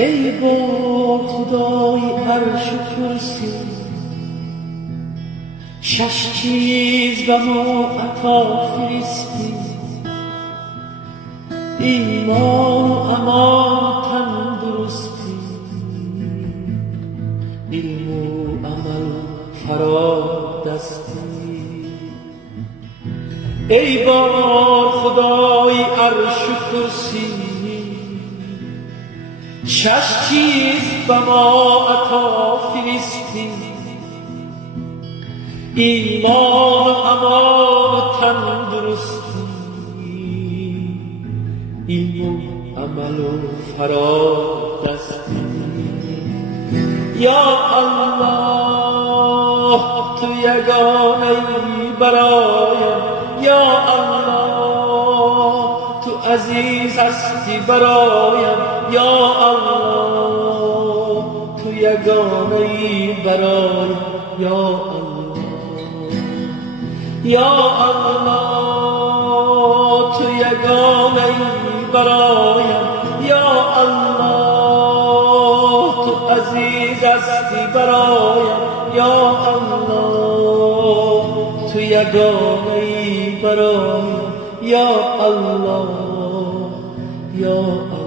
ای با خدای عرش و کرسی، شش چیز به ما عطا فرستی، ایمان و امان و تندرستی، علم و عمل فرادستی. ای با خدای عرش و کرسی، شش چیز به ما عطا فرستی، ایمان و امان و تندرستی، علم و عمل و فرادستی. یا الله تو یگانه برایم، یا الله تو عزیز هستی برایم، یا الله تو یگانه برایم، یا الله، یا الله تو یگانه برایم، یا الله تو عزیز هستی برایم، یا الله تو یگانه برایم، یا الله، یا الله.